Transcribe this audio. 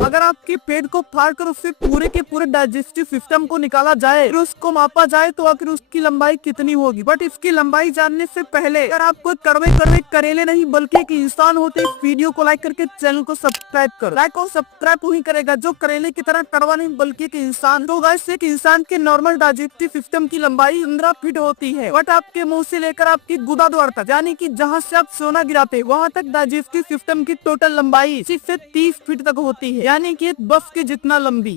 अगर आपके पेट को फाड़ कर उससे पूरे के पूरे डाइजेस्टिव सिस्टम को निकाला जाए फिर उसको मापा जाए तो आखिर उसकी लंबाई कितनी होगी। बट इसकी लंबाई जानने से पहले अगर आप कोई कड़वे कड़वे करेले नहीं बल्कि एक इंसान होते इस वीडियो को लाइक करके चैनल को सब्सक्राइब करो। लाइक और सब्सक्राइब वही करेगा जो करेले की तरह कड़वा नहीं बल्कि एक इंसान। तो गाइस एक इंसान के नॉर्मल डाइजेस्टिव सिस्टम की लंबाई 15 फीट होती है। बट आपके मुंह से लेकर आपकी गुदा द्वार तक यानी कि जहाँ से आप सोना गिराते वहाँ तक डाइजेस्टिव सिस्टम की टोटल लंबाई सिर्फ 30 फीट तक होती है, यानी कि एक बस के जितना लंबी।